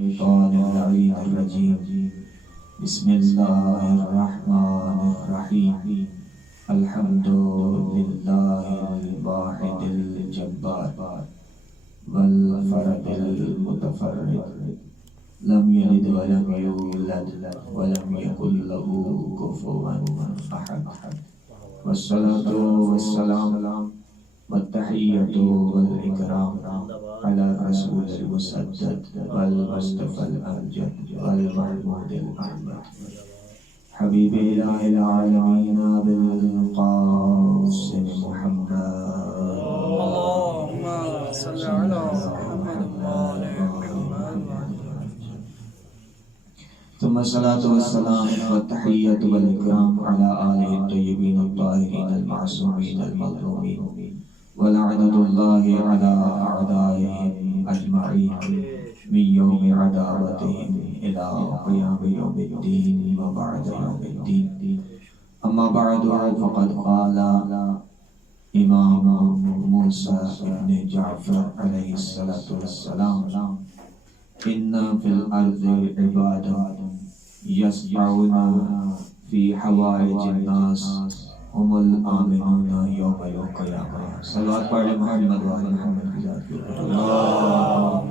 الشيطان اللعين الرجيم بسم الله الرحمن الرحيم الحمد لله الواحد الجبار والفرد المتفرد لم يلد ولم يولد ولم يكن له كفوا أحد والصلاة والسلام والتحية والإكرام على الرسول المسدد والمصطفى الأمجد والمحمود الأحمد حبيب إله العالمين بالقاسم محمد اللهم صل على محمد وآل محمد. ثم الصلاة والسلام والتحية والإكرام على آله الطيبين الطاهرين المعصومين المظلومين ولعنة الله على أعدائهم أجمعين من يوم عداوتهم إلى قيام يوم الدين وبعد يوم الدين. أما بعد فقد قال إمام موسى بن جعفر عليه الصلاة والسلام إن في الأرض عبادا يسعون في حوائج الناس هم الآمنون يوم القيامة. صلوات پڑھ محمد وعلى محمد اللهم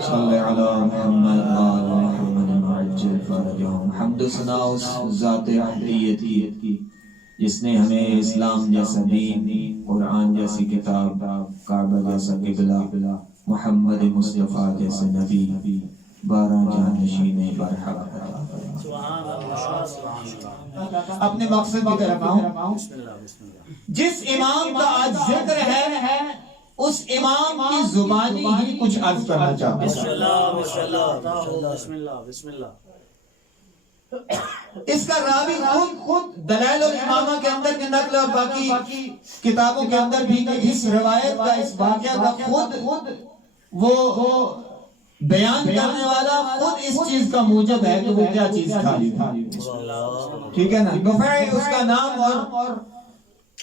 صل على محمد وعلى محمد وعجل فرجهم. حمد و ثنا اس ذات احدیت کی جس نے ہمیں اسلام جیسا دین، قرآن جیسی کتاب، کعبہ جیسا قبلہ، محمد مصطفیٰ جیسے نبی، 12 جانشین برحق عطا فرمائے. اپنے مقصد کی طرف آؤں. جس امام کا آج ذکر ہے اس امام کی زبانی ہی کچھ عرض کرنا چاہتا ہوں. بسم اللہ. اس کا راوی خود دلائل الامامہ کے اندر کی نقل اور باقی کتابوں کے اندر بھی اس روایت کا، اس واقعہ کا خود وہ بیان کرنے والا خود اس چیز کا موجب ہے کہ وہ کیا چیز تھا. ٹھیک ہے نا. نفع اس کا نام اور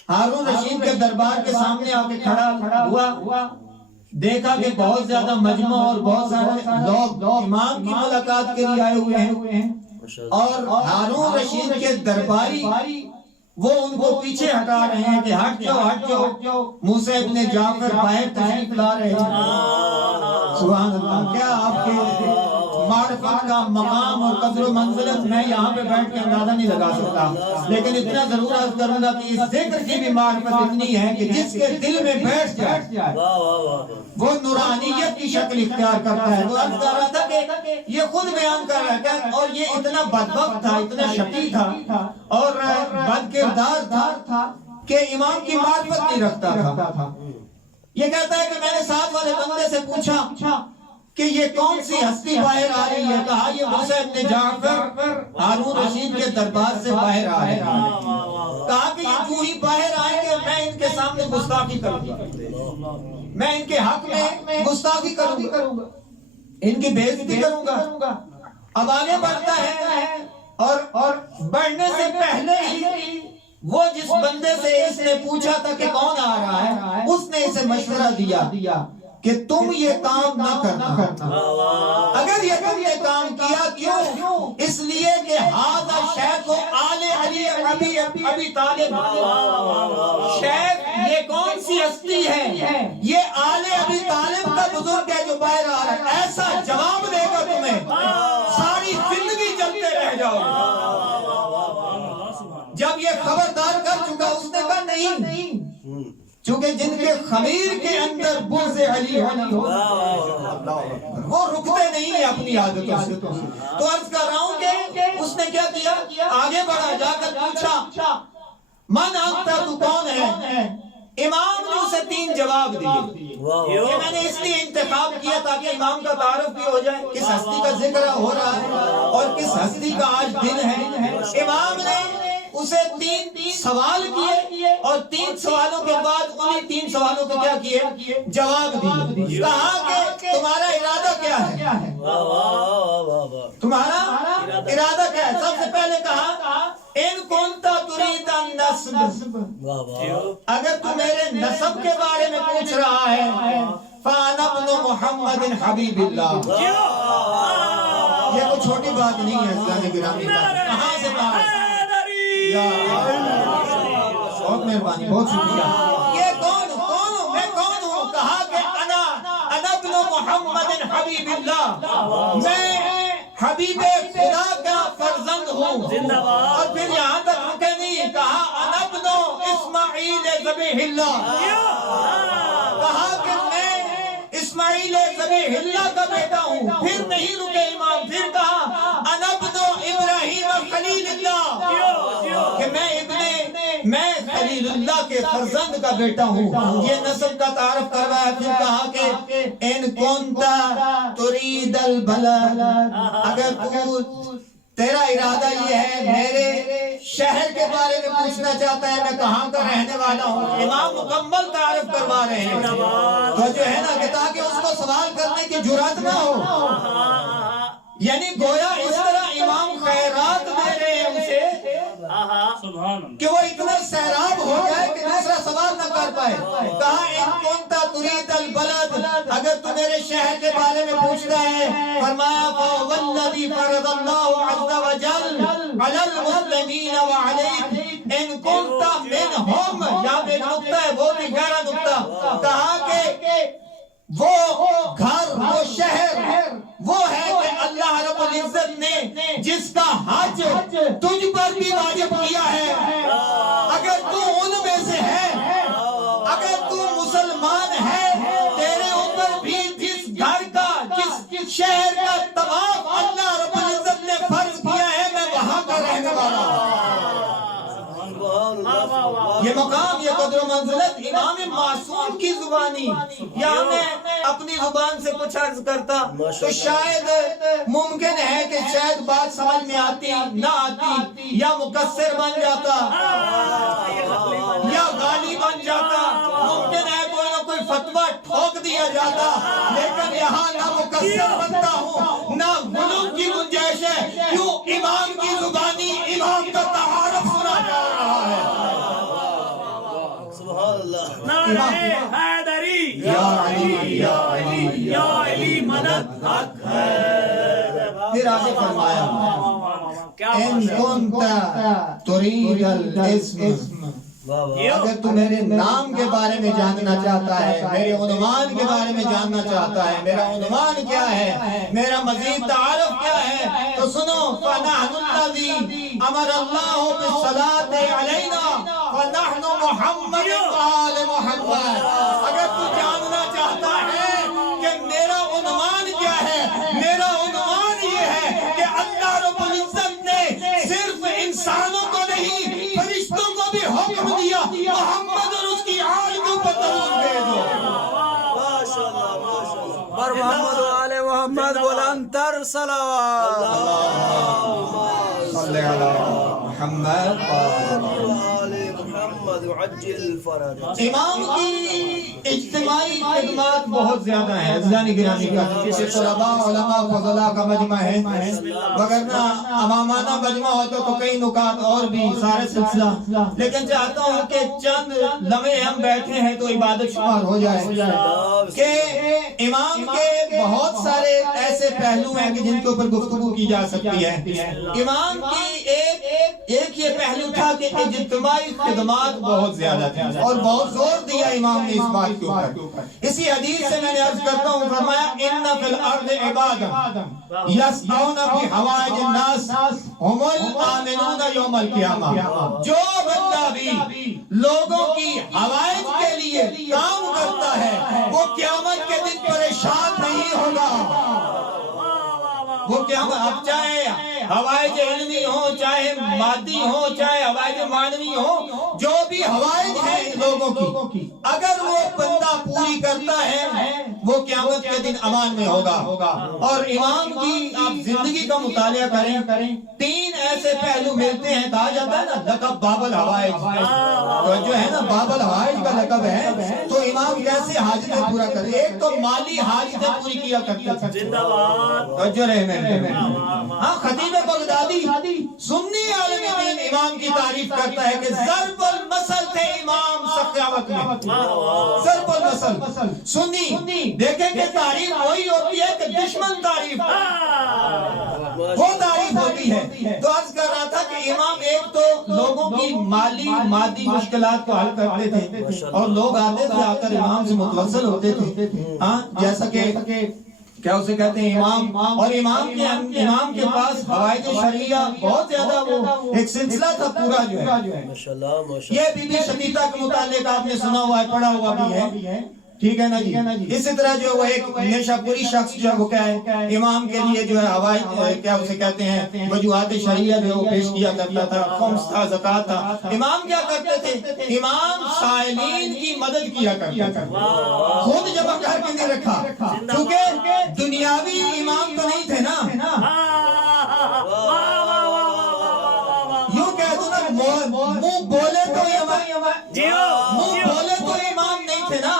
ہارون رشید کے دربار کے سامنے آ کے کھڑا ہوا. دیکھا کہ بہت زیادہ مجمع اور بہت سارے لوگ امام کی ملاقات کے لیے آئے ہوئے ہیں اور ہارون رشید کے درباری وہ ان کو پیچھے ہٹا رہے ہیں کہ ہٹ جاؤ. موسیٰ ابن جعفر باہر تشریف لا رہے ہیں. سبحان اللہ. کیا آپ کے معرفت کا مقام اور قدر و منزلت میں یہاں پہ بیٹھ کے اندازہ نہیں لگا سکتا، لیکن اتنا ضرور عرض کروں گا کہ اس ذکر کی بھی معرفت اتنی ہے کہ جس کے دل میں بیٹھ جائے وہ نورانیت کی شکل اختیار کرتا ہے. تو عرض کر رہا تھا کہ یہ خود بیان کر رہا ہے اور یہ اتنا بدبخت تھا، اتنا شقی تھا اور بد کردار تھا کہ امام کی معرفت نہیں رکھتا تھا. یہ کہتا ہے کہ میں نے ساتھ والے بندے سے پوچھا کہ یہ کون سی ہستی باہر آ رہی ہے. کہا یہ موسیٰ ابن جعفر ہارون رشید کے دربار سے باہر آ رہے ہیں. کہا کہ یہ جو ہی باہر آئیں گے میں ان کے سامنے گستاخی کروں گا، میں ان کے حق میں گستاخی کروں گا، ان کی بے عزتی کروں گا. اب آگے بڑھتا ہے اور بڑھنے سے پہلے ہی وہ جس بندے سے اس نے پوچھا تھا کہ کون آ رہا ہے اس نے اسے مشورہ دیا کہ تم یہ کام نہ کرنا. اگر یہ تم یہ کام کیا کیوں؟ اس لیے کہ ھذا شیخ آل علی ابی طالب. شیخ یہ کون سی ہستی ہے؟ یہ آل ابی طالب کا بزرگ ہے جو باہر آ رہا ہے. ایسا جواب دے گا تمہیں ساری زندگی جلتے رہ جاؤ. جب یہ خبردار کر چکا اس نے کہا نہیں، چونکہ جن کے خمیر کے اندر بغض علی وہ رکتے نہیں ہیں اپنی عادتوں سے. تو عرض کر رہا ہوں کہ اس نے کیا کیا، آگے بڑھا، جا کر پوچھا من انت، تو کون ہے؟ امام نے اسے 3 جواب دیے. یہ میں نے اس لیے انتخاب کیا تاکہ امام کا تعارف بھی ہو جائے کس ہستی کا ذکر ہو رہا ہے اور کس ہستی کا آج دن ہے. امام نے اسے 3 سوال کیے اور 3 سوالوں کے بعد انہیں 3 سوالوں کے کیا کیے، جواب دیے. کہا کہ تمہارا ارادہ کیا ہے، تمہارا ارادہ کیا ہے. سب سے پہلے کہا ان کنتا ترید النسب، اگر تو میرے نسب کے بارے میں پوچھ رہا ہے فانا ابن محمد حبیب اللہ، یہ کوئی چھوٹی بات نہیں ہے اسلامی گرامی کا. کہاں سے کہا؟ بہت مہربانی، بہت شکریہ. یہ کون ہوں؟ میں کون ہوں؟ کہا کہ انا ابن محمد حبیب اللہ، میں حبیب خدا کا فرزند ہوں. اور پھر یہاں تک رکے نہیں، کہا انا ابن اسماعیل ذبیح اللہ، کہا کہ میں اسماعیل ذبیح اللہ کا بیٹا ہوں. پھر نہیں رکے امام، پھر کہا انا ابن ابراہیم خلیل اللہ، کہ میں خلیل اللہ کے فرزند کا بیٹا ہوں. یہ نسب کا تعارف کروایا. پھر کہا کہ ان کنتا ترید البلد، اگر تیرا ارادہ یہ ہے میرے شہر کے بارے میں پوچھنا چاہتا ہے میں کہاں کا رہنے والا ہوں. امام مکمل تعارف کروا رہے ہیں تو جو ہے نا کہ تاکہ اس کو سوال کرنے کی جرات نہ ہو. یعنی گویا اس طرح امام خیرات دے رہے ہیں اسے کہ وہ اتنا سیراب ہو جائے کہ دوسرا سوال نہ کر پائے. کہا ان کنتا ترید البلد، اگر تو میرے شہر کے بارے میں پوچھتا ہے. فرمایا فوالذی فرض اللہ عز وجل علی المسلمین وعلیک ان کنتا منہم. یہاں پہ ایک نقطہ ہے، بہت ہی گہرا نقطہ. کہا کہ وہ گھر، وہ شہر وہ ہے کہ اللہ رب العزت نے جس کا حج تجھ پر بھی واجب کیا ہے. اگر تو ان میں سے ہے، اگر تو مسلمان ہے، تیرے اوپر بھی جس گھر کا، جس شہر کا طواف اللہ رب العزت نے فرض کیا ہے، میں وہاں کا رہنے والا ہوں. یہ مقام، یہ قدر و منزلت امام معصوم کی زبانی. یا میں اپنی زبان سے کچھ عرض کرتا تو شاید ممکن ہے کہ شاید بات سمجھ میں آتی نہ آتی، یا مقصر بن جاتا یا غالی بن جاتا. ممکن ہے کوئی نہ کوئی فتویٰ ٹھوک دیا جاتا، لیکن یہاں نہ مقصر بنتا ہوں نہ غلو کی گنجائش ہے. کیوں؟ امام کی زبانی امام کا تعارف سنا جا رہا ہے. نعرہ حیدری، یا علی یا علی یا علی مدد حق ہے. پھر آگے فرمایا ان کنت ترید الاسم، اگر تو میرے نام کے بارے میں جاننا چاہتا ہے، میرے عنوان کے بارے میں جاننا چاہتا ہے، میرا عنوان کیا ہے، میرا مزید تعارف کیا ہے، تو سنو. فَنَحْنُ الَّذِي أَمَرَ اللَّهُ بِالصَّلَاةِ عَلَيْنَا فَنَحْنُ مُحَمَّدٌ وَآلِ مُحَمَّدٍ. اگر تو جاننا چاہتا ہے کہ میرا عنوان کیا ہے، میرا عنوان یہ ہے کہ اللہ رب العزت نے صرف انسانوں کو نہیں فرشتوں کو بھی حکم دیا محمد اور اس کی آل کے اوپر درود بھیجو. بر محمد و آل محمد بلندتر صلوات. صلی علی محمد. امام کی اجتماعی خدمات بہت زیادہ ہیں عزیزان گرامی کا. جیسے طلباء، علماء، فضلاء کا مجمع ہے، وگرنہ امامانہ مجمع ہوتا تو کئی نکات اور بھی سارے سلسلہ. لیکن چاہتا ہوں کہ چند لمحے ہم بیٹھے ہیں تو عبادت شمار ہو جائے کہ امام کے بہت سارے ایسے پہلو ہیں کہ جن کے اوپر گفتگو کی جا سکتی ہے. امام کی ایک یہ پہلو تھا کہ اجتماعی خدمات بہت زیادہ تھی اور بہت زور دیا امام نے اس بات کے اوپر. اسی حدیث سے میں نے عرض کرتا ہوں، فرمایا ان فی الارض عباد یسعون فی حوائج الناس هم الآمنون یوم القیامہ. جو بندہ بھی لوگوں کی حوائج کے لیے کام کرتا ہے وہ قیامت کے دن پریشان نہیں ہوگا. وہ کیا اب چاہے حوائج علمی ہو، چاہے مادی ہو، چاہے حوائج معنوی ہو، جو بھی حوائج ہیں لوگوں کی، اگر وہ بندہ پوری کرتا ہے وہ قیامت کے دن امان میں ہوگا. اور امام کی آپ زندگی کا مطالعہ کریں، تین ایسے پہلو ملتے ہیں. کہا جاتا ہے نا لقب باب الحوائج، تو جو ہے نا باب الحوائج کا لقب ہے. تو امام کیسے حاجتیں پورا کرے؟ ایک تو مالی حاجتیں پوری کیا کرتے تھے. جو رہے ہاں خطیب بغدادی سنی عالم دین امام کی تعریف کرتا ہے کہ ضرب المثل تھے امام سخاوت میں. ضرب المثل سنی دیکھیں کہ تعریف وہی ہوتی ہے کہ دشمن تعریف. ہے. تو عرض کر رہا تھا کہ امام ایک تو لوگوں کی مادی مشکلات کو حل کرتے تھے اور لوگ آتے تھے آ کر امام سے متوسل ہوتے تھے. ہاں جیسا کہ کیا اسے کہتے ہیں امام، اور امام کے پاس حوائج شرعیہ بہت زیادہ، وہ ایک سلسلہ تھا پورا جو ہے. یہ بی بی شدیدہ کے متعلق آپ نے سنا ہوا ہے، پڑھا ہوا بھی ہے. ٹھیک ہے نا جی. اسی طرح جو وہ ایک نیشہ پوری شخص جو ہے وہ کیا ہے امام کے لیے جو ہے حوائج کیا اسے کہتے ہیں وجوہات شرعیہ جو ہے وہ پیش کیا کرتا تھا. خمس تھا، زکوٰۃ تھا. امام کیا کرتے تھے؟ امام سائلین کی مدد کیا کرتے تھے، خود جمع کر کے نہیں رکھا، کیونکہ دنیاوی امام تو نہیں تھے نا. یوں کہہ دو نا، منہ بولے تو امام نہیں تھے نا،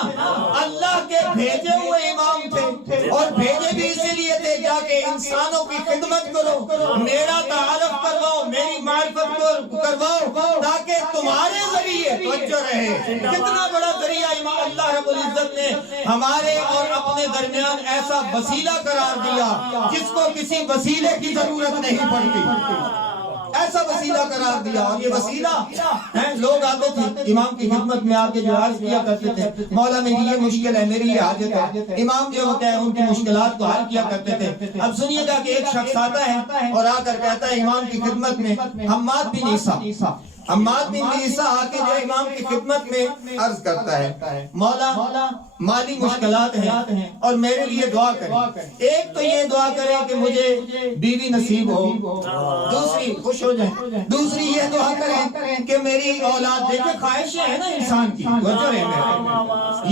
اللہ کے بھیجے ہوئے امام تھے. اور بھیجے بھی اسی لیے تھے جا کے انسانوں کی خدمت کرو، میرا تعارف کرواؤ، میری معرفت کرواؤ، تاکہ تمہارے ذریعے توجہ رہے. کتنا بڑا ذریعہ اللہ رب العزت نے ہمارے اور اپنے درمیان ایسا وسیلہ قرار دیا جس کو کسی وسیلے کی ضرورت نہیں پڑتی، ایسا وسیلہ قرار دیا. اور یہ وسیلہ لوگ آتے تھے امام کی خدمت میں آ کے جو عرض کیا کرتے تھے، مولا میری یہ مشکل ہے، میری یہ حاجت ہے. امام جو ہوتا ہے ان کی مشکلات کو حل کیا کرتے تھے. اب سنیے گا کہ ایک شخص آتا ہے اور آ کر کہتا ہے امام کی خدمت میں، حماد بن عیسیٰ آ کے جو امام کی خدمت میں عرض کرتا ہے، مولا مالی مشکلات ہیں اور میرے لیے دعا کریں. ایک تو یہ دعا کریں کہ مجھے بیوی نصیب ہو، دوسری خوش ہو جائیں، دوسری یہ دعا کریں کہ میری اولاد. دیکھیں خواہشیں ہیں نا انسان کی،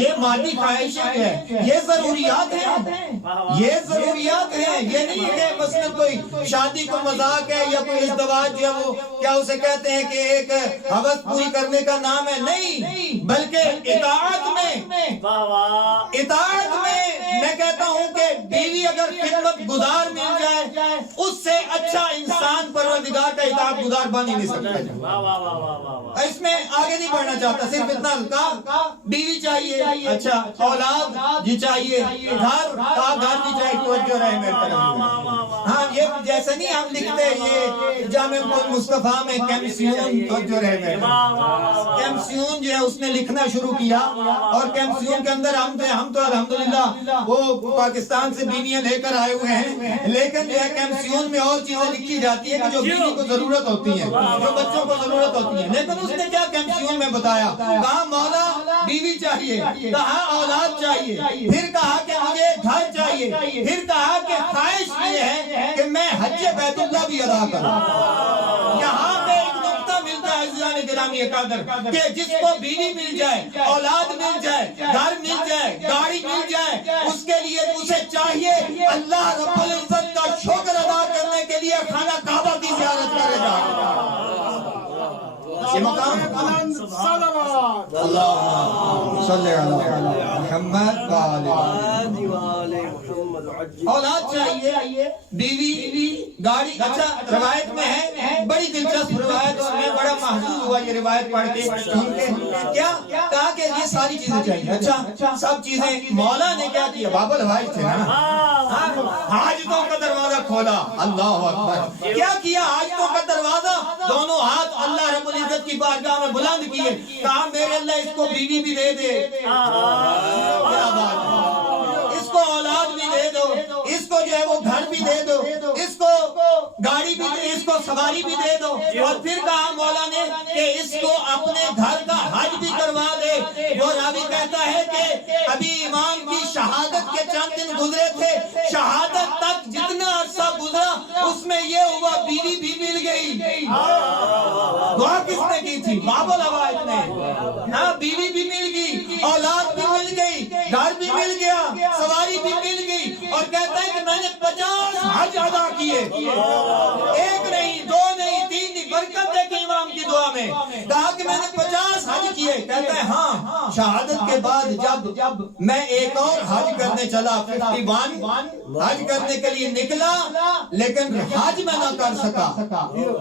یہ مادی خواہشیں ہیں، یہ ضروریات ہیں، یہ نہیں ہے کہ مثلا کوئی شادی کو مذاق ہے یا کوئی ازدواج جو وہ کیا اسے کہتے ہیں کہ ایک ہوس پوری کرنے کا نام ہے. نہیں، بلکہ اطاعت میں میں کہتا ہوں کہ بیوی اگر خدمت گزار مل جائے، اس سے اچھا انسان پروردگار کا اطاعت گزار بن ہی نہیں سکتا. اس میں آگے نہیں بڑھنا چاہتا، صرف اتنا کہا بیوی چاہیے، اچھا اولاد جی چاہیے، گھر بھی چاہیے. توجہ رہے میرے طرف. ہاں یہ جیسے نہیں ہم لکھتے یہ جامع مصطفیٰ میں کیمسیون، توجہ رہے میرے کیمسیون جو ہے اس نے لکھنا شروع کیا. اور کیمسیون کے اندر ہم تو الحمدللہ وہ پاکستان سے بیویاں لے کر آئے ہوئے ہیں، لیکن جو ہے کیمسیون میں اور چیزیں لکھی جاتی ہیں کہ جو بیوی کو ضرورت ہوتی ہیں، جو بچوں کو ضرورت ہوتی ہے. لیکن اس نے کیا کیمسیون میں بتایا، کہا مولا بیوی چاہیے، کہا اولاد چاہیے، پھر کہا کہ مجھے گھر چاہیے، پھر کہا کہ خواہش یہ ہے کہ میں حج بیت اللہ بھی ادا کروں. یہاں پہ ایک نقطہ ملتا ہے عزیزان گرامی قدر کہ جس کو بیوی مل جائے، اولاد مل جائے، گھر مل جائے، گاڑی مل جائے، اس کے لیے اسے چاہیے اللہ رب العزت کا شکر ادا کرنے کے لیے خانہ کعبہ کی زیارت کرے گا. یہ مقام اللہم صلی علی محمد اولاد چاہیے، بیوی، گاڑی. اچھا روایت میں ہے بڑی دلچسپ روایت، اس میں بڑا محظوظ ہوا یہ روایت پڑھ کے. کیا کہا کہ یہ ساری چیزیں چاہیے. اچھا سب چیزیں. مولا نے کیا کیا؟ باب الحاج تھے نا، حاجتوں کا دروازہ کھولا. اللہ اکبر. کیا کیا؟ حاجتوں کا دروازہ دونوں ہاتھ اللہ رب العزت کی بارگاہ میں بلند کیے، کہا میرے اللہ اس کو بیوی بھی دے دے، کیا بات ہے، اس کو اولاد بھی دے دو، اس کو جو ہے وہ گھر بھی دے دو، اس کو گاڑی بھی دے، اس کو سواری بھی دے دو. اور پھر کہا مولا نے کہ اس کو اپنے گھر کا حج بھی کروا دے. وہ راوی کہتا ہے کہ ابھی امام کی شہادت کے چند دن گزرے تھے، شہادت تک جتنا عرصہ گزرا اس میں یہ ہوا بیوی بھی مل گئی. دعا کس نے کی تھی؟ باب الحوائج نے. ہاں بیوی بھی مل گئی، اولاد بھی مل گئی، گھر بھی مل گیا، سواری بھی مل گئی. اور کہتا ہے کہ میں نے 50 حج ادا کیے، ایک نہیں، دو نہیں، تین نہیں. برکت دیکھیں امام کی دعا میں. کہا کہ میں نے 50 حج کیے. کہتا ہے ہاں شہادت کے بعد جب میں ایک اور حج کرنے چلا، 51 حج کرنے کے لیے نکلا، لیکن حج میں نہ کر سکا.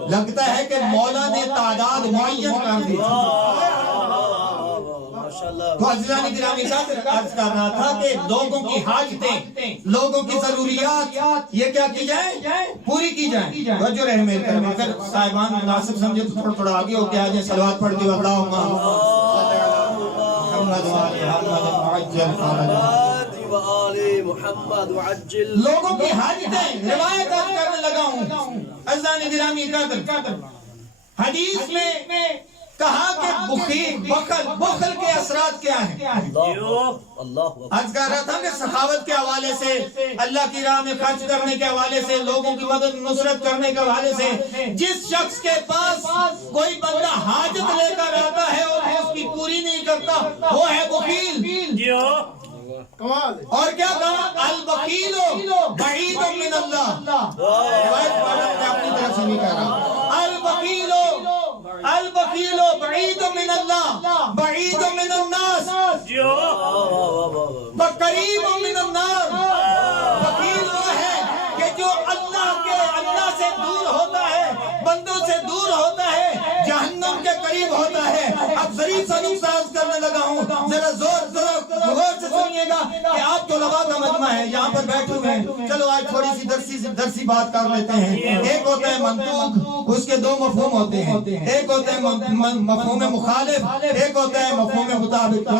لگتا ہے کہ مولا نے تعداد معین کر دی. تو عزیزان گرامی عرض کر رہا تھا کہ لوگوں کی حاجتیں، لوگوں کی ضروریات یہ کیا کی جائیں؟ پوری کی جائیں. توجہ رہے میرے طرف. اگر صاحبان مناسب سمجھے تو تھوڑا تھوڑا آگے ہو کے آ جائیں. صلوات پڑھ کے اللہم محمد وعجل. لوگوں کی حاجتیں روایت کرنے لگا ہوں. عزیزان گرامی قدر، حدیث میں کہا کہ بخل کے اثرات کیا ہیں؟ عرض کر رہا تھا کہ سخاوت کے حوالے سے، اللہ کی راہ میں خرچ کرنے کے حوالے سے، لوگوں کی مدد نصرت کرنے کے حوالے سے، جس شخص کے پاس کوئی بندہ حاجت لے کر آتا ہے اور اس کی پوری نہیں کرتا، وہ ہے بخیل. اور کیا کہا؟ البخیل بعید من اللہ. روایت میں اپنی طرف سے نہیں کہہ رہا. البخیل بعید من اللہ بعید من الناس قریب من النار. بخیل وہ ہے کہ جو اللہ سے دور ہوتا ہے، بندوں سے دور ہوتا ہے، جہنم کے قریب ہوتا ہے. اب ذریع سا نقصان کرنے لگا ہوں، ذرا غور سے سنیے گا کہ آپ طلباء کا مجمع ہے، یہاں پر بیٹھے ہوئے ہیں. چلو آج تھوڑی سی درسی بات کر لیتے ہیں. ایک ہوتا ہے منطوق، اس کے دو مفہوم ہوتے ہیں. ایک ہوتا ہے مفہوم مخالف، ایک ہوتا ہے مفہوم مطابق.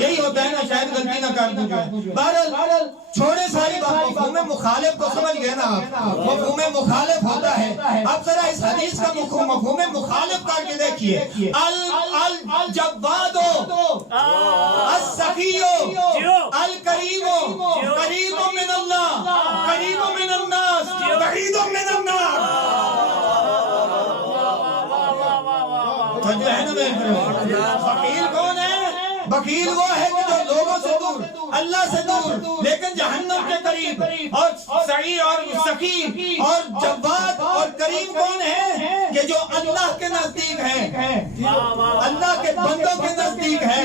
یہی ہوتا ہے نا، شاید غلطی نہ کر دوں. بہرحال چھوڑے ساری بات. مفہوم مخالف کو سمجھ گئے نا آپ؟ مفہوم مخالف ہوتا ہے. اب ذرا اس حدیث کا مفہوم مخالف کر کے دیکھیے. الجواد السخی الکریم قریب من اللہ قریب من الناس بعید من النار. بخیل کون ہے؟ بخیل وہ ہے کہ جو لوگوں سے دور، اللہ سے دور، لیکن جہنم کے قریب. اور سعی اور سخی اور جواد اور کریم کون ہے؟ کہ جو اللہ کے نزدیک ہے، اللہ کے بندوں کے نزدیک ہے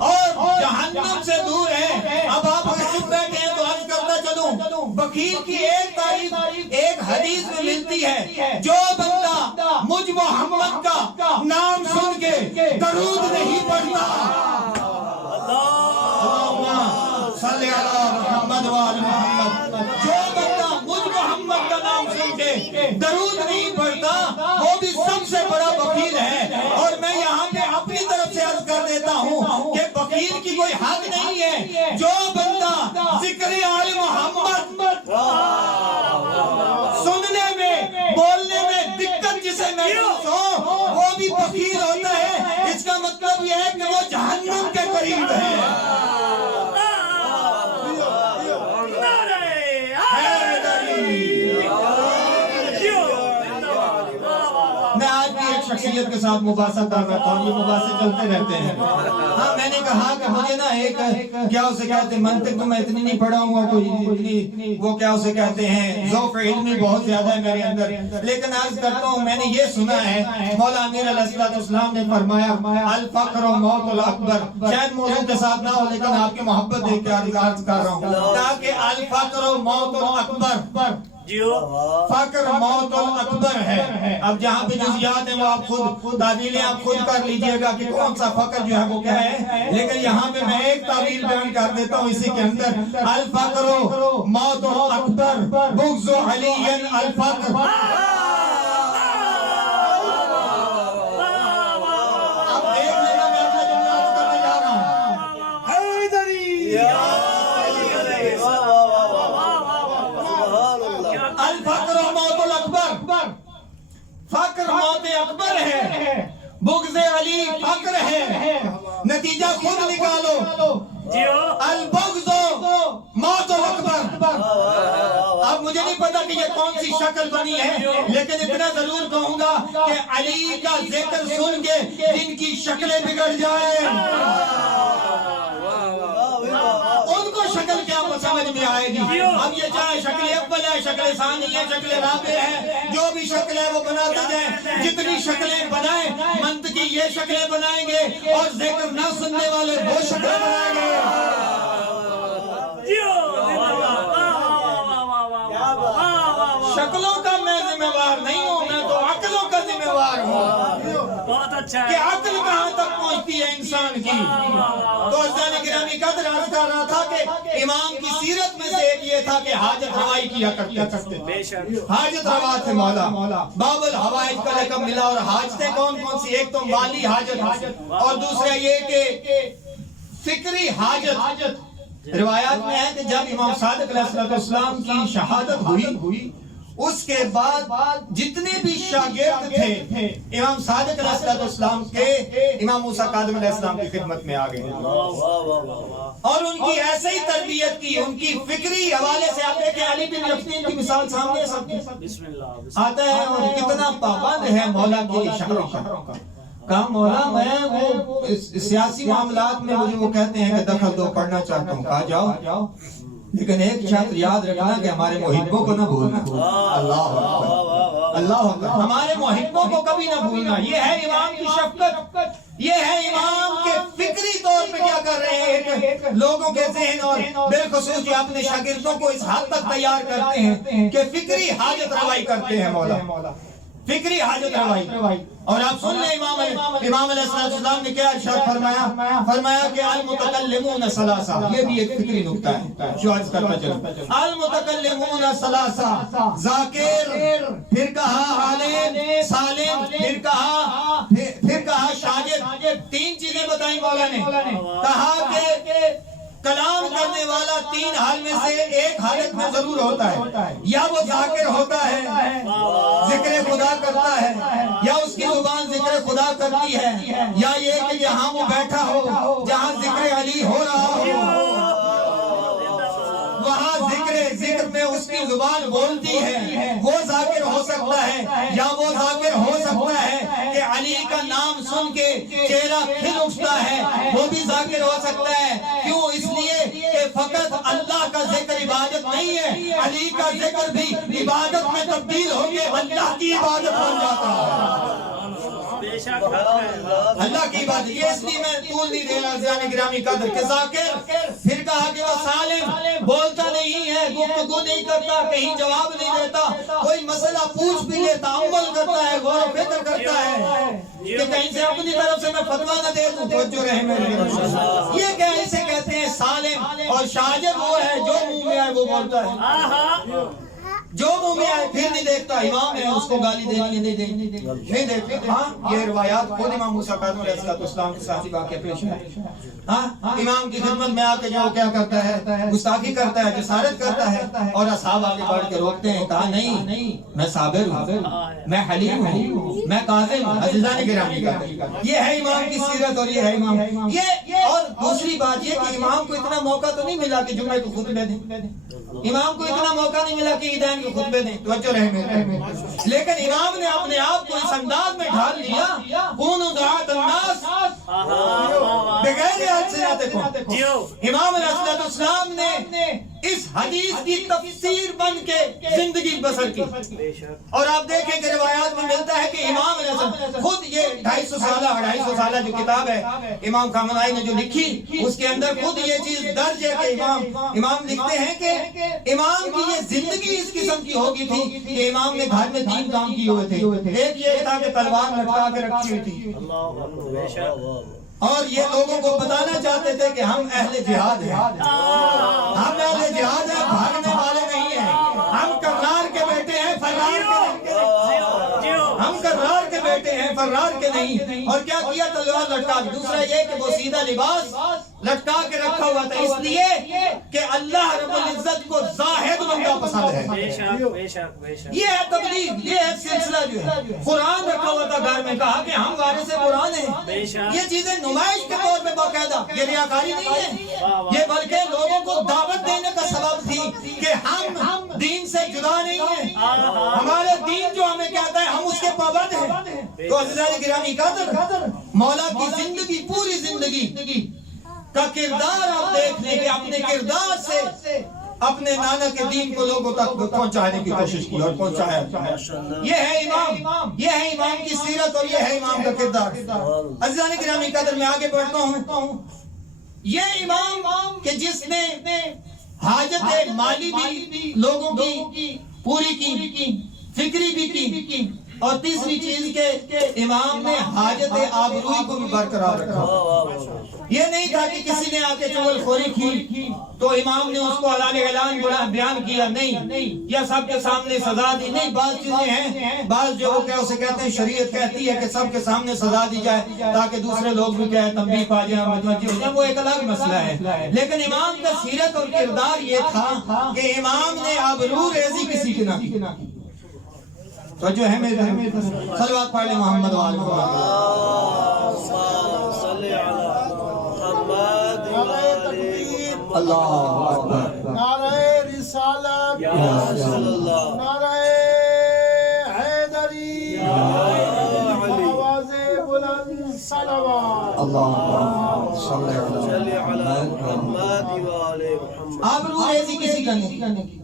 اور جہنم سے دور ہے. اب آپ چپ بیٹھے ہیں تو عرض کرتا چلوں، بخیل کی ایک تعریف ایک حدیث میں ملتی ہے: جو بندہ مجھ محمد کا نام سن کے درود نہیں پڑھتا. صلی اللہ محمد وآل محمد. جو بندہ مجھ محمد کا نام سن کے درود نہیں پڑھتا، وہ بھی سب سے بڑا بخیل ہے. اور میں یہاں پہ اپنی طرف سے عرض کر دیتا ہوں کہ بخیل کی کوئی حد نہیں ہے. جو بندہ ذکر آل محمد سننے میں، بولنے میں دقت جسے محسوس ہو، وہ بھی بخیل ہوتا ہے. اس کا مطلب یہ ہے کہ وہ جہنم کے قریب ہے. میں آج بھی ایک شخصیت کے ساتھ مباحثہ کر رہا تھا، یہ مباحثے چلتے رہتے ہیں. ہاں میں نے کہا کہ مجھے نا ایک کیا اسے کہتے ہیں، منطق تو میں اتنی نہیں پڑھا ہوں، کوئی اتنی وہ کیا اسے کہتے ہیں، ذوق علمی بہت زیادہ ہے میرے اندر. لیکن عرض کرتا ہوں میں نے یہ سنا ہے، مولا امیر علیہ السلام نے فرمایا الفقر و موت الاکبر. شاید موضوع کے ساتھ نہ ہو لیکن آپ کی محبت دیکھ کے عرض کر رہا ہوں تاکہ الفقر و موت الاکبر، فقر موت الاکبر ہے. اب جہاں پہ جزیات ہیں وہ آپ خود تعویلیں آپ خود کر لیجئے گا کہ کون سا فقر جو ہے وہ کیا ہے. لیکن یہاں پہ میں ایک تعویل بیان کر دیتا ہوں اسی کے اندر: الفقر موت الاکبر بغض علی الفقر. اب ایک جگہ میں اپنا جملہ عرض کرنے جا رہا ہوں. حیدری الفقر موت الاکبر. فقر موت اکبر ہے، بغض علی فقر ہے. نتیجہ خود نکالو. البغض موت الاکبر. اب مجھے نہیں پتا کہ یہ کون سی شکل بنی ہے، لیکن اتنا ضرور کہوں گا کہ علی کا ذکر سن کے جن کی شکلیں بگڑ جائیں، ان کو شکل کیا سمجھ میں آئے گی. اب یہ چاہے شکل اول ہے، شکل ثانی ہے، شکل رابع ہے، جو بھی شکل ہے وہ بناتے جائیں. جتنی شکلیں بنائیں، منطقی یہ شکلیں بنائیں گے اور ذکر نہ سننے والے وہ شکلیں بنائیں گے. شکلوں کا میں ذمہ وار نہیں ہوں، میں تو عقلوں کا ذمہ وار ہوں. بہت اچھا کہ عقل کہاں تک پہنچتی ہے انسان کی. تو عزیزان گرامی قدر عرض کر رہا تھا کہ امام کی سیرت میں سے ایک یہ تھا کہ حاجت روائی کیا کرتے تھے. حاجت روا تھے مولا. باب الحوائج کا لقب ملا. اور حاجتیں کون کون سی؟ ایک تو مالی حاجت اور دوسرا یہ کہ فکری حاجت. روایات میں ہے کہ جب امام صادق علیہ السلام کی شہادت ہوئی اس کے بعد جتنے بھی شاگرد تھے امام صادق علیہ السلام کے امام موسیٰ کاظم علیہ السلام کی خدمت میں آ گئے اور ان کی ایسے ہی تربیت کی. ان کی فکری حوالے سے آپ دیکھیں علی بن یقین کی مثال سامنے ہے سب کی آتا ہے اور کتنا پابند ہے مولا کے اشاروں کا. کہا مولا میں وہ سیاسی معاملات میں مجھے وہ کہتے ہیں کہ دخل دو پڑھنا چاہتا ہوں. کہا جاؤ لیکن ایک شرط یاد رکھنا کہ ہمارے محبوں کو نہ بھولنا. اللہ اکبر اللہ اکبر. ہمارے محبوں کو کبھی نہ بھولنا. یہ ہے امام کی شفقت. یہ ہے امام کے فکری طور پہ کیا کر رہے ہیں لوگوں کے ذہن اور بالخصوص جو اپنے شاگردوں کو اس حد تک تیار کرتے ہیں کہ فکری حاجت روائی کرتے ہیں مولا. فکری حاجت روائی. اور آپ سن لیں امام علیہ السلام نے کیا ارشاد فرمایا کہ المتکلمون ثلاثہ. یہ بھی ایک فکری نکتہ ہے جو عرض کرتا چلوں. المتکلمون ثلاثہ. ذاکر، پھر کہا عالم، سالم، پھر کہا شاگرد. تین چیزیں بتائیں مولا نے. کہا کہ کلام کرنے والا تین حال میں سے ایک حالت میں ضرور ہوتا ہے. یا وہ ذاکر ہوتا ہے ذکر خدا کرتا ہے یا اس کی زبان ذکر خدا کرتی ہے یا یہ کہ جہاں وہ بیٹھا ہو جہاں ذکر علی ہو رہا ہو وہاں ذکر میں اس کی زبان بولتی ہے وہ ذاکر ہو سکتا ہے. یا وہ ذاکر ہو سکتا ہے کہ علی کا نام سن کے چہرہ کھل اٹھتا ہے وہ بھی ذاکر ہو سکتا ہے. کیوں؟ اس لیے کہ فقط اللہ کا ذکر عبادت نہیں ہے. علی کا ذکر بھی عبادت میں تبدیل ہو کے اللہ کی عبادت بن جاتا ہے. اللہ کی بات. یہ اس لیے میں طول نہیں دے رہا زیان گرامی قدر کہ ذاکر. پھر کہا کہ وہ سالم، بولتا نہیں ہے، گفتگو نہیں کرتا، کہیں جواب نہیں دیتا، کوئی مسئلہ پوچھ بھی لیتا، عمل کرتا ہے، غور و فکر کرتا ہے کہ کہیں سے اپنی طرف سے میں فتویٰ نہ دے دوں. توجہ رہے میرے. یہ کہ اسے کہتے ہیں سالم. اور شاگرد وہ ہے جو منہ میں آئے وہ بولتا ہے. جو منہ میں آئے پھر نہیں دیکھتا. امام ہے اس کو گالی دینی ہے نہیں دیکھتا. ہاں یہ روایات خود امام موسیٰ کاظم علیہ السلام کے ساتھ واقعہ پیش ہے. امام کی خدمت میں آ کے جو کیا کرتا ہے گستاخی کرتا ہے، جسارت کرتا ہے اور اصحاب آگے بڑھ کے روکتے ہیں. کہا نہیں میں صابر ہوں، میں حلیم ہوں، میں قاضم ہوں. عزیزان گرامی قدر یہ ہے امام کی سیرت اور یہ ہے امام. یہ اور دوسری بات یہ کہ امام کو اتنا موقع تو نہیں ملا کہ جمعے کو خطبے دیں. امام کو اتنا موقع نہیں ملا کہ عیدین کے خطبے دیں. توجہ رہے میرے. لیکن امام نے اپنے آپ کو اس انداز میں ڈھال لیا کونوا دعاۃ الناس بغیر امام علیہ السلام نے اس حدیث کی تفسیر بن کے زندگی بسر کی. اور آپ دیکھیں کہ روایات میں ملتا ہے کہ امام علیہ السلام خود یہ 250 سالہ جو کتاب ہے امام خامنائی نے جو لکھی اس کے اندر خود یہ چیز درج ہے کہ امام لکھتے ہیں کہ امام کی یہ زندگی اس قسم کی ہوگی تھی کہ امام نے گھر میں 3 کام کیے ہوئے تھے. ایک یہ تھا کہ تلوار لٹکا کے رکھی ہوئی تھی اور یہ لوگوں کو بتانا چاہتے تھے کہ ہم اہل جہاد ہیں. ہم اہل جہاد ہیں، بھاگنے والے نہیں ہیں. ہم کرار کے بیٹے ہیں، فرار کے نہیں. ہم کرار کے بیٹے ہیں، فرار کے نہیں. اور کیا کیا؟ تلوار لٹکا. دوسرا یہ کہ وہ سیدھا لباس لٹکا کے رکھا ہوا تھا اس لیے کہ اللہ رب العزت کو زاہد بندہ پسند ہے. یہ ہے تبلیغ، یہ ہے سلسلہ جو ہے. قرآن رکھا ہوا تھا گھر میں. کہا کہ ہم وارث قرآن ہیں. یہ چیزیں نمائش کے طور پہ باقاعدہ، یہ ریاکاری نہیں ہے، یہ بلکہ لوگوں کو دعوت دینے کا سبب تھی کہ ہم دین سے جدا نہیں ہیں. ہمارے دین جو ہمیں کہتا ہے ہم اس کے پابند ہیں. تو عزیزان گرامی قدر مولا کی زندگی، پوری زندگی کا کردار آپ دیکھ لیں کہ اپنے کردار سے اپنے نانا کے دین کو لوگوں تک پہنچانے کی کوشش کی اور پہنچایا. یہ ہے امام، یہ ہے امام کی سیرت اور یہ ہے امام کا کردار. عزیزان گرامی قدر میں آگے بڑھتا ہوں. یہ امام کہ جس نے حاجت مالی بھی لوگوں کی پوری کی، فکری بھی کی، اور تیسری چیز کہ امام نے حاجت آبروئی کو بھی برقرار رکھا. یہ نہیں تھا کہ کسی نے آ کے چغل خوری کی تو امام نے اس کو علان اعلان بیان کیا، نہیں، یا سب کے سامنے سزا دی، نہیں. بعض چیزیں ہیں، بعض جو اسے کہتے ہیں شریعت کہتی ہے کہ سب کے سامنے سزا دی جائے تاکہ دوسرے لوگ بھی کہیں تنبیہ پا جائیں، متوجہ ہو جائیں، وہ ایک الگ مسئلہ ہے. لیکن امام کا سیرت اور کردار یہ تھا کہ امام نے آبرو ریزی کسی کی نہ کی. تو جو ہے میرے صلوات پڑھ لیں محمد و آل محمد. اللہ اکبر. نعرہ رسالت، نعرہ حیدری، آواز بلند صلوات. اللہ صلی علی محمد. آبرو ریزی کسی کا نہیں.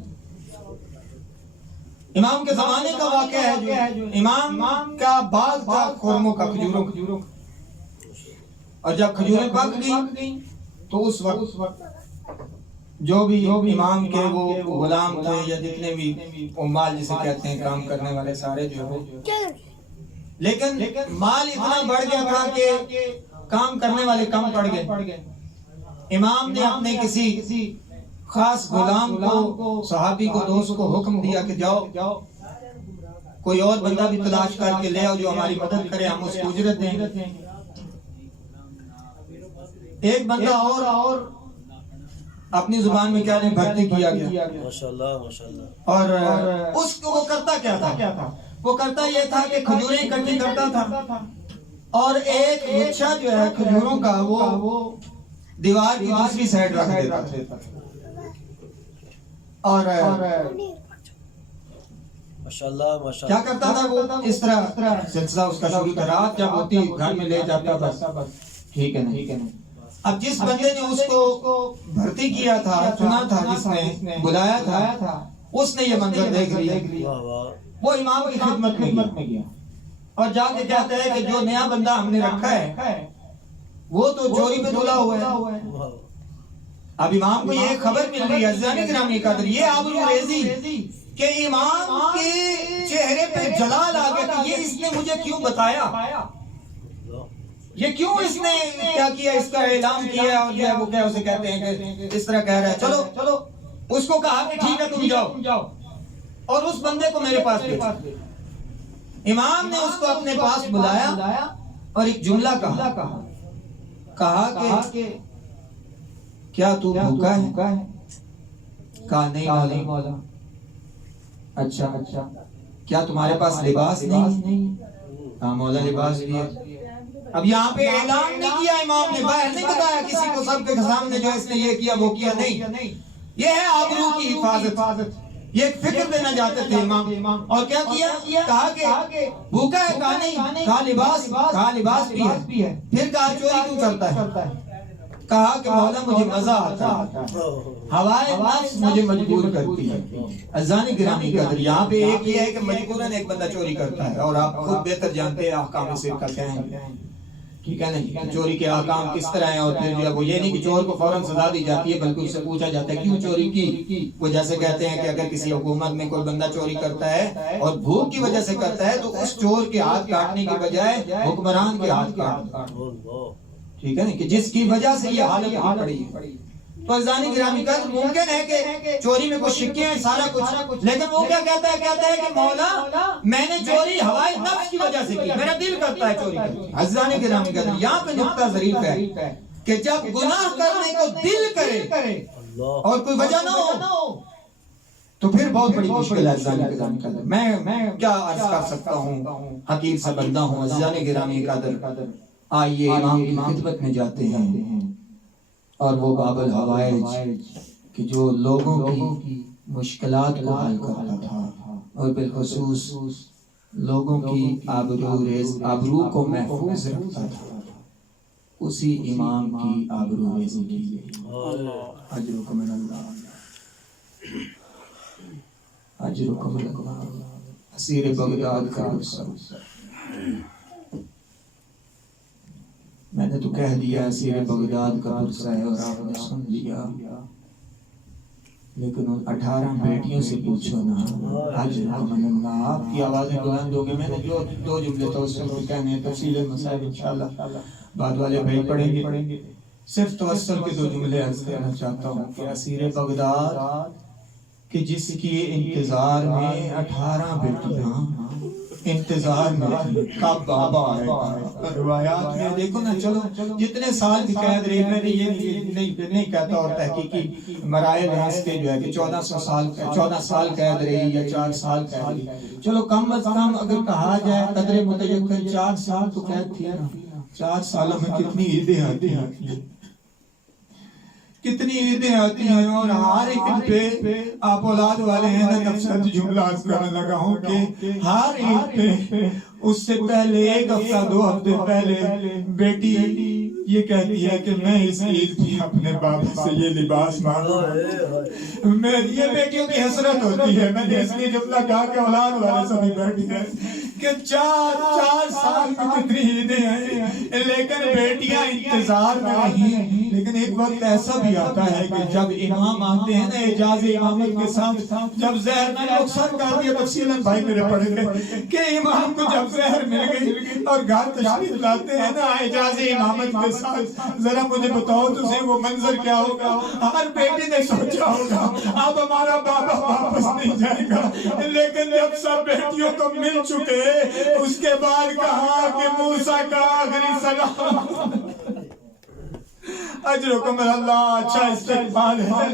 امام کے زمانے کا واقعہ ہے جو امام کا باغ تھا خرموں کا، کھجوروں کا، اور جب کھجوریں پک گئیں تو اس وقت جو بھی امام کے وہ غلام تھے یا جتنے بھی عمال جسے کہتے ہیں کام کرنے والے سارے جو ہو، لیکن مال اتنا بڑھ گیا تھا کہ کام کرنے والے کم پڑ گئے. امام نے اپنے کسی خاص غلام کو، صحابی کو، دوست کو حکم دیا کہ جاؤ کوئی اور بندہ بھی تلاش کر کے لے آؤ جو ہماری مدد کرے، ہم اس کو اجرت دیں. ایک بندہ اور اپنی زبان میں کیا نہیں بھرتی کیا گیا. اور اس کو وہ کرتا کیا تھا؟ وہ کرتا یہ تھا کہ کھجوریں اکٹھی کرتا تھا اور ایک گچھا جو ہے کھجوروں کا وہ دیوار کی دوسری سائڈ رکھ دیتا تھا. اور کیا کرتا تھا وہ اس طرح سلسلہ اس کا شروع تھا. رات جب ہوتی گھر میں لے جاتا بس، ٹھیک ہے نہیں. اب جس بندے نے اس کو بھرتی کیا تھا، چنا تھا، جس نے بلایا تھا، اس نے یہ منظر دیکھ لیا. وہ امام کی خدمت میں گیا اور جا کے کہتا ہے کہ جو نیا بندہ ہم نے رکھا ہے وہ تو چوری پہ تلا ہوا ہے. اب امام کو یہ خبر مل رہی ہے، عزیزان گرامی قدر، یہ آبرو ریزی کہ امام کے چہرے پہ جلال آ گیا کہ یہ اس نے مجھے کیوں بتایا، یہ کیوں اس نے کیا کیا، اس کا اعلان کیا. اور جو ہے وہ کیا اسے کہتے ہیں کہ اس طرح کہہ رہا ہے. چلو اس کو کہا کہ ٹھیک ہے تم جاؤ اور اس بندے کو میرے پاس بھیجو. امام نے اس کو اپنے پاس بلایا اور ایک جملہ کہا کہ کیا تو بھوکا ہے؟ کہا نہیں مولا. اچھا کیا تمہارے پاس لباس نہیں؟ ہاں مولا لباس بھی ہے. اب یہاں پہ اعلان نہیں کیا امام نے، باہر نہیں بتایا کسی کو سب کے سامنے جو اس نے یہ کیا وہ کیا، نہیں. یہ ہے آبرو کی حفاظت. یہ ایک فکر دینا چاہتے تھے امام. اور کیا کیا؟ کہا کہ بھوکا ہے؟ کہا نہیں. کہا لباس بھی ہے. پھر کہا چوری کیوں کرتا ہے؟ کہا کہ مولا مجھے مزہ آتا ہے، ہوائے نفس مجھے مجبور کرتی ہے. عزیزان گرامی قدر، یہاں پہ ایک یہ ہے کہ مجبوراً ایک بندہ چوری کرتا ہے اور آپ خود بہتر جانتے ہیں احکام سر کا کیا ہے، ٹھیک ہے نہیں. چوری کے احکام کس طرح ہیں، اور پھر جو ہے وہ یہ نہیں کہ چور کو فوراً سزا دی جاتی ہے بلکہ اس سے پوچھا جاتا ہے کیوں چوری کی. وہ جیسے کہتے ہیں کہ اگر کسی حکومت میں کوئی بندہ چوری کرتا ہے اور بھوک کی وجہ سے کرتا ہے تو اس چور کے ہاتھ کاٹنے کی بجائے حکمران کے ہاتھ کاٹ، ٹھیک ہے نا، کہ جس کی وجہ سے یہ حالت پڑی ہے. تو عزیزان گرامی قدر، ممکن ہے کہ چوری میں کچھ شکے ہیں سارا کچھ، لیکن وہ کیا کہتا ہے کہ مولا میں نے چوری ہوائے نفس کی وجہ سے کی، میرا دل کرتا ہے چوری کی. عزیزان گرامی قدر، یہاں پہ نقطہ ظریف ہے کہ جب گناہ کرنے کو دل کرے اور کوئی وجہ نہ ہو تو پھر بہت بڑی مشکل ہے. عزیزان گرامی قدر، میں کیا عرض کر سکتا ہوں، حقیر سا بندہ ہوں. عزیزان گرامی قدر، آئیے امام کی خدمت میں جاتے ہیں اور وہ باب الحوائج کہ جو لوگوں کی مشکلات کو حل کرتا تھا اور بالخصوص لوگوں کی آبرو کو محفوظ رکھتا تھا، اسی امام کی آبرو ریزی کی. اجرکم من اللہ، اجرکم من اللہ. اسیر بغداد کا میں نے تو کہہ دیا اسیر بغداد کا پرسہ ہے اور آپ نے سن لیا. لیکن ان 18 بیٹیوں سے پوچھو نا، حج من اللہ، آپ کی آوازیں بلند ہو گئی. میں نے جو 2 جملے توسل کے کہنے ہیں، تفصیل مسائل انشاءاللہ بعد والے بھائی پڑھیں گے. صرف توسل کے 2 جملے عرض کرنا چاہتا ہوں کہ اسیر بغداد کہ جس کی انتظار میں 18 بیٹیاں انتظار میں کب بابا آئے گا. روایات میں دیکھو نا، چلو جتنے سال کی قید رہی، میں نے یہ نہیں کہتا اور تحقیقی مراحل ہیں اس کے جو ہے کہ 14 سال قید رہی یا 4 سال قید رہی. چلو کم از کم اگر کہا جائے قدر متیقن 4 سال تو قید تھی نا. 4 سالوں میں کتنی عیدیں آتی ہیں، کتنی عیدیں آتی ہیں، اور ہر ایک پہ آپ اولاد والے ہیں نا. جب سے جملہ عرض کرنے لگا ہوں کہ ہر عید پہ اس سے پہلے 1 ہفتہ 2 ہفتے پہلے بیٹی یہ کہتی ہے کہ میں اس عید کی اپنے بابا سے یہ لباس مانگوں. یہ بیٹیوں کی حسرت ہوتی ہے. میں نے اس لیے جملہ کہا کہ اولاد والے سبھی بیٹھی ہیں کہ 4 سال میں کتنی عیدیں ہیں، لیکن بیٹیاں انتظار میں رہیں. لیکن ایک وقت ایسا بھی آتا ہے کہ جب امام آتے ہیں نا اعجاز امامت کے ساتھ، جب زہر میں اکثر کر دیا، تفصیل بھائی میرے پڑھے گئے کہ امام کو جب زہر مل گئی اور گھر تشریف لاتے ہیں نا اعجاز امامت کے ساتھ، ذرا مجھے بتاؤ تجھے وہ منظر کیا ہوگا. ہر بیٹی نے سوچا ہوگا اب ہمارا بابا واپس نہیں جائے گا. لیکن جب سب بیٹیوں کو مل چکے، اس کے بعد کہا کہ موسیٰ کا آخری سلام، اجرکم اللہ، اچھا استقبال ہے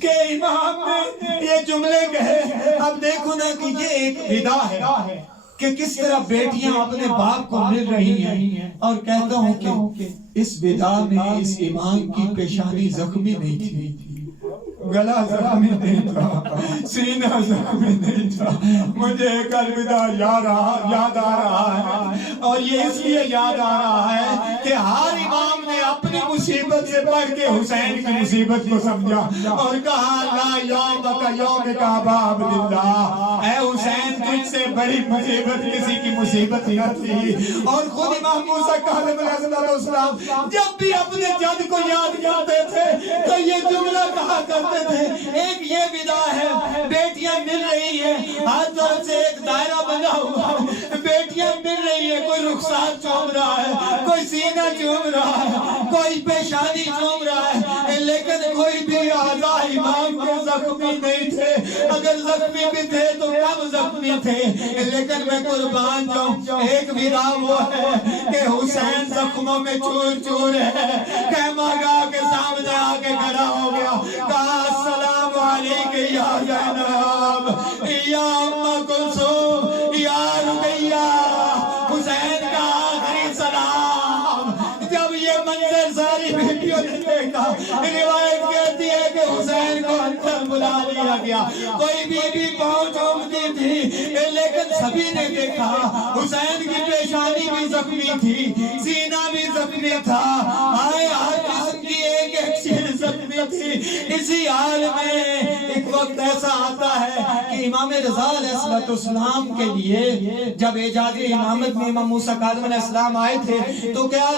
کہ امام نے یہ جملے کہے. اب دیکھو نا کہ یہ ایک ودا ہے کہ کس طرح بیٹیاں اپنے باپ کو مل رہی ہیں. اور کہتا ہوں کہ اس ودا میں اس امام کی پیشانی زخمی نہیں تھی، گلا زخمی نہیں تھا، سینہ زخمی نہیں تھا. مجھے ایک الوداع یاد آ رہا ہے، اور یہ اس لیے یاد آ رہا ہے کہ ہر امام نے اپنی مصیبت سے بڑھ کے حسین کی مصیبت کو سمجھا اور کہا لا یوم کا یوم کا باب للہ، اے حسین تجھ سے بڑی مصیبت کسی کی مصیبت نہ تھی. اور خود امام موسیٰ کاظم علیہ السلام جب بھی اپنے جد کو یاد کرتے تھے تو یہ جملہ کہا کرتے تھے. ایک یہ ودا ہے، بیٹیاں مل رہی ہیں، ہر طرف سے ایک دائرہ بنا ہوا ہے، بیٹیاں مل رہی ہیں، کوئی رخسار چوم رہا ہے، کوئی سینہ چوم رہا ہے، کوئی پیشانی چوم رہا ہے، لیکن کوئی بھی اعضاء امام کے زخمی نہیں تھے. اگر زخمی بھی تھے تو کم زخمی تھے. لیکن میں قربان جاؤں، ایک ودا وہ ہے کہ حسین زخموں میں چور چور ہے. خیمہ گاہ کے سامنے آ کے کھڑا ہو گیا، کہا السلام علیکم یا زینب، یا ام کلثوم، یا رقیہ. حسین کا آخری سلام. جب یہ منظر ساری بیٹیوں نے دیکھا، روایت کہتی ہے کہ حسین کو اندر بلا لیا گیا. کوئی بی بی پاؤں چومتی تھی، لیکن سبھی نے دیکھا حسین کی پیشانی بھی زخمی تھی، سینہ بھی زخمی تھا، آئے ہر قسم کی ایک چیز زخمی تھی. اسی حال میں ایک وقت ایسا آتا ہے کہ امام رضا علیہ السلام کے لیے جب اعجاز امامت میں امام موسیٰ کاظم علیہ السلام آئے تھے تو کیا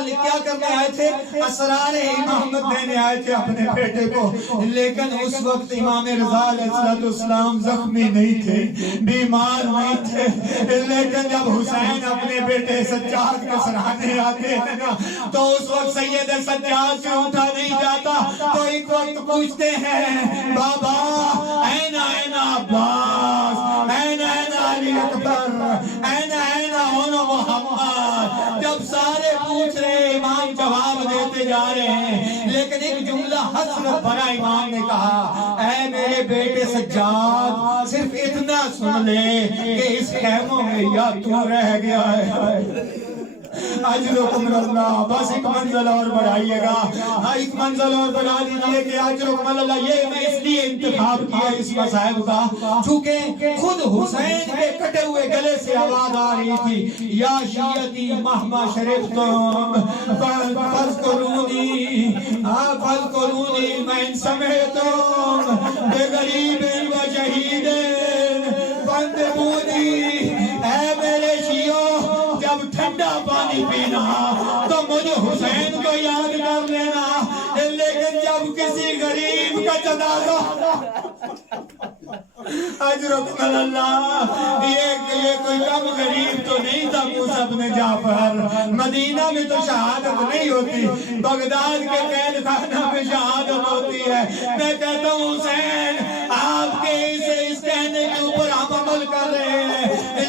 کرنے آئے تھے؟ اسرار امامت دینے آئے تھے اپنے بیٹے کو. لیکن اس وقت امام رضا علیہ السلام زخمی نہیں تھے، بیمار نہیں تھے. لیکن جب حسین اپنے بیٹے سجاد کو سراہنے آتے ہیں نا تو اس وقت سید سجاد سے اٹھا نہیں جاتا. تو ایک وقت پوچھتے ہیں بابا این عباس، این علی اکبر، این محمد. جب سارے پوچھ رہے امام جواب دیتے جا رہے ہیں، لیکن ایک جملہ حسرت بھرا امام نے کہا اے میرے بیٹے سجاد صرف اتنا سن لے کہ اس خیموں میں یا تو رہ گیا ہے. اجرکم اللہ. بس ایک منزل اور بڑھائیے گا، ایک منزل اور بڑھا دیجئے کہ اجرکم اللہ. یہ میں اس لیے انتخاب کیا اس مصائب کا چونکہ خود حسین کے کٹے ہوئے گلے سے آواز آ رہی تھی یا شیعتی مہما شرفتم فاذکرونی من سمعتم بغریب و شہید فانتبونی. اے میرے شیعوں، جب ٹھنڈا پانی پینا تو مجھے حسین کو یاد کر لینا، لیکن جب کسی غریب کا جنازہ اجرکم اللہ، یہ کوئی کم غریب تو نہیں تھا موسیٰ بن جعفر، مدینہ میں تو شہادت نہیں ہوتی، بغداد کے قید خانہ میں شہادت ہوتی ہے۔ میں کہتا ہوں حسین آپ کے اس کہنے کے اوپر ہم عمل کر رہے ہیں،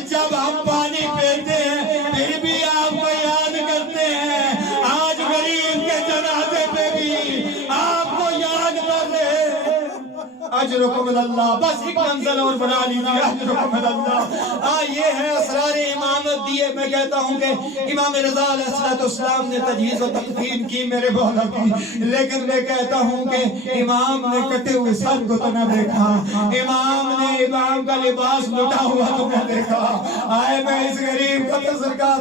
جب ہم پانی پیتے ہیں پھر بھی آپ کو یاد کرتے ہیں، آج غریب کے جنازے پہ بھی آپ کو یاد کر رہے ہیں۔ اجرکم اللہ، بس ایک منزل اور بنا لیجیے، اجرکم اللہ۔ یہ ہے اسرار امامت دیے۔ میں کہتا ہوں کہ امام رضا علیہ السلام نے تجہیز و تکفین کی میرے مولا کی، لیکن میں کہتا ہوں کہ امام نے کٹے ہوئے سر کو تو نہ دیکھا، امام کا لباس لٹا ہوا تو نہ دیکھا۔ آئے میں اس غریب کا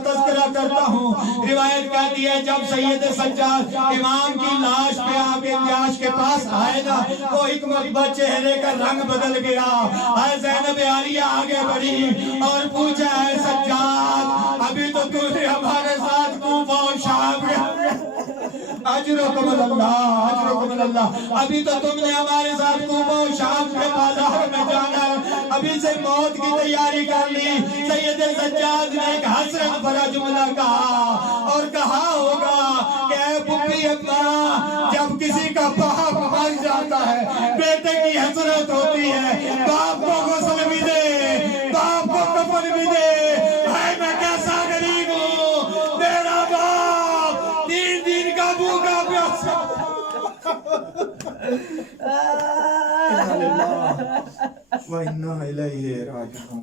تذکرہ کرتا ہوں۔ روایت کہتی ہے جب سید سجاد امام کی لاش پہ آگے لاش کے پاس آئے نا، تو حکمت بچے چہرے کا رنگ بدل گیا۔ اے زینب عالیہ آگے بڑھی اور پوچھا ہے سجاد ابھی تو تو نے ہمارے ساتھ کوفہ و شام گیا، اجرکم اللہ، اجرکم اللہ، ابھی تو تم نے ہمارے ساتھ کوفہ و شام کے بازار میں جانا ہے، ابھی سے موت کی تیاری کر لی۔ سید سجاد نے ایک حسرت بھرا جملہ کہا اور کہا ہوگا کہ اے پپی اماں، جب کسی کا باپ مر جاتا ہے بیٹے کی حسرت ہوتی ہے، باپ کو غسل بھی دے، باپ کو کفن بھی دے۔ اے میں کیسا غریب ہوں، میرا باپ 3 دن کا بھوکا پیاسا۔ اِنَّا لِلَّهِ وَإِنَّا إِلَيْهِ راجعون۔